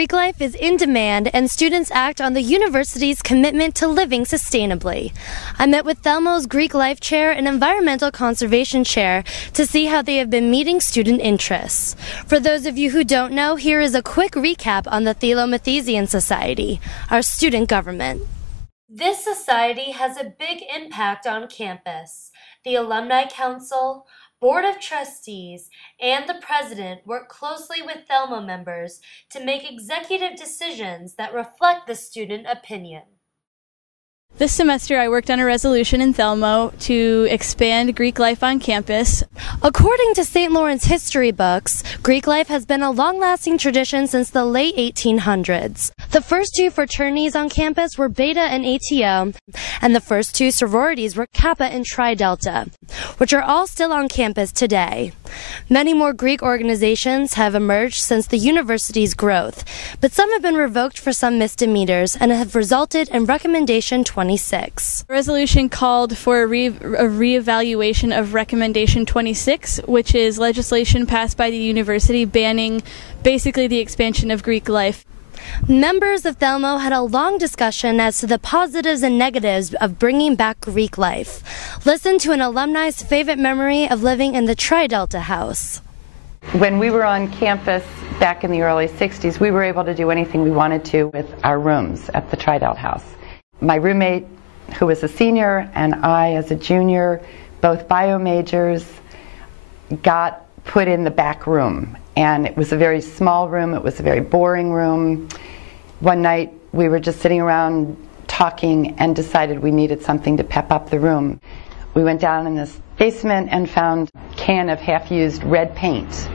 Greek life is in demand and students act on the university's commitment to living sustainably. I met with Thelmo's Greek Life Chair and Environmental Conservation Chair to see how they have been meeting student interests. For those of you who don't know, here is a quick recap on the Thelo-Mathesian Society, our student government. This society has a big impact on campus. The Alumni Council, Board of Trustees, and the President work closely with Thelmo members to make executive decisions that reflect the student opinion. This semester I worked on a resolution in Thelmo to expand Greek life on campus. According to St. Lawrence history books, Greek life has been a long-lasting tradition since the late 1800s. The first two fraternities on campus were Beta and ATO, and the first two sororities were Kappa and Tri Delta, which are all still on campus today. Many more Greek organizations have emerged since the university's growth, but some have been revoked for some misdemeanors and have resulted in Recommendation 26. The resolution called for a reevaluation of Recommendation 26, which is legislation passed by the university banning basically the expansion of Greek life. Members of Thelmo had a long discussion as to the positives and negatives of bringing back Greek life. Listen to an alumni's favorite memory of living in the Tri Delta house. When we were on campus back in the early 60s, we were able to do anything we wanted to with our rooms at the Tri Delta house. My roommate, who was a senior, and I as a junior, both bio majors, got put in the back room. And it was a very small room, it was a very boring room. One night we were just sitting around talking and decided we needed something to pep up the room. We went down in this basement and found a can of half-used red paint.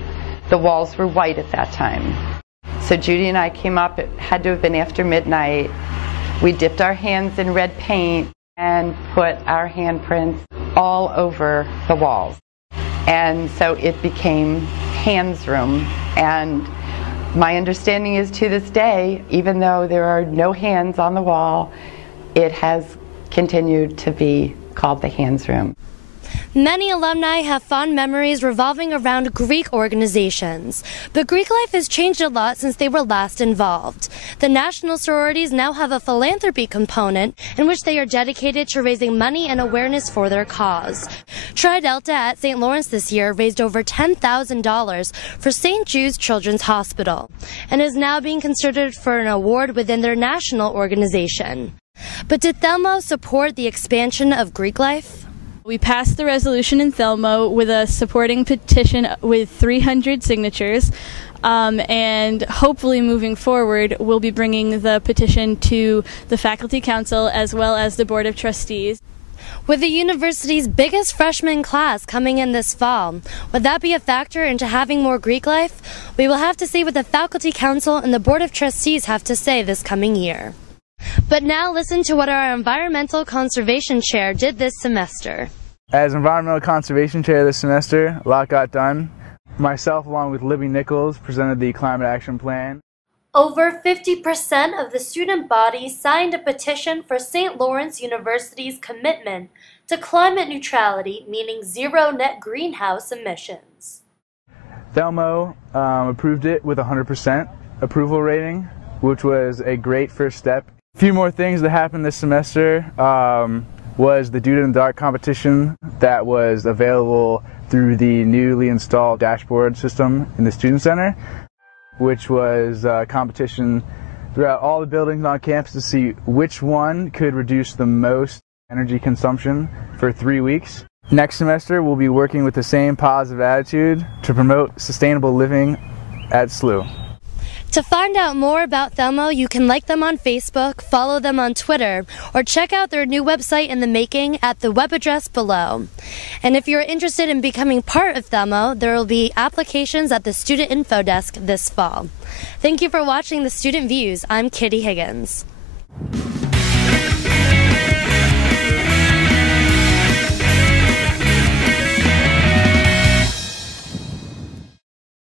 The walls were white at that time. So Judy and I came up, it had to have been after midnight. We dipped our hands in red paint and put our handprints all over the walls. And so it became Hands Room. And my understanding is to this day, even though there are no hands on the wall, it has continued to be called the Hands Room. Many alumni have fond memories revolving around Greek organizations, but Greek life has changed a lot since they were last involved. The national sororities now have a philanthropy component in which they are dedicated to raising money and awareness for their cause. Tri Delta at St. Lawrence this year raised over $10,000 for St. Jude's Children's Hospital and is now being considered for an award within their national organization. But did Thelmo support the expansion of Greek life? We passed the resolution in Thelmo with a supporting petition with 300 signatures, and hopefully moving forward we'll be bringing the petition to the Faculty Council as well as the Board of Trustees. With the university's biggest freshman class coming in this fall, would that be a factor into having more Greek life? We will have to see what the Faculty Council and the Board of Trustees have to say this coming year. But now listen to what our Environmental Conservation Chair did this semester. As Environmental Conservation Chair this semester, a lot got done. Myself, along with Libby Nichols, presented the Climate Action Plan. Over 50% of the student body signed a petition for St. Lawrence University's commitment to climate neutrality, meaning zero net greenhouse emissions. Thelmo approved it with 100% approval rating, which was a great first step. A few more things that happened this semester was the Dude in the Dark competition that was available through the newly installed dashboard system in the Student Center, which was a competition throughout all the buildings on campus to see which one could reduce the most energy consumption for 3 weeks. Next semester, we'll be working with the same positive attitude to promote sustainable living at SLU. To find out more about Thelmo, you can like them on Facebook, follow them on Twitter, or check out their new website in the making at the web address below. And if you're interested in becoming part of Thelmo, there will be applications at the Student Info Desk this fall. Thank you for watching the Student Views. I'm Kitty Higgins.